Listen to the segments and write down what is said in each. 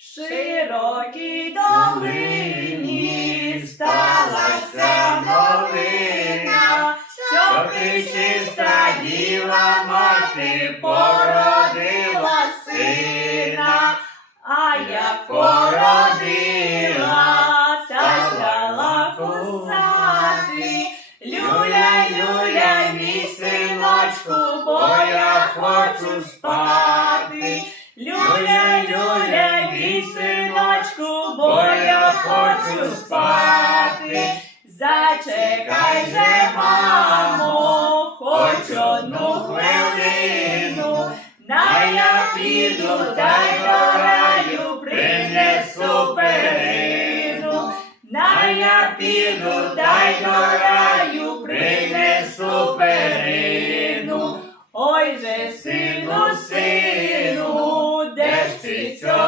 Широкій долині сталася новина, що причиста діва мати породила сина, а як породила, та стала кусати. Люля, люля, мій синочку, бо я хочу спати. Люля, бо я хочу спати. Зачекай же, мамо, хоч одну хвилину. На я піду, дай до раю принесу перину. На я піду, дай до раю принесу перину. Ой же, сину, сину, де ж ти цього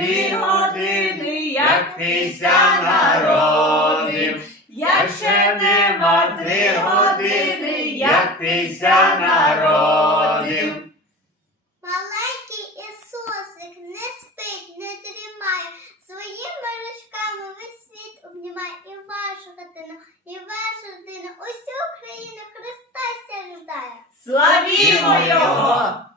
дві години, як тися народів. Як ще нема три години, як тися народів. Маленький Ісусик не спить, не дрімає, своїми ручками весь світ обнімає і вашу хатину, і вашу родину, усю Україну Христа рождає. Славімо його!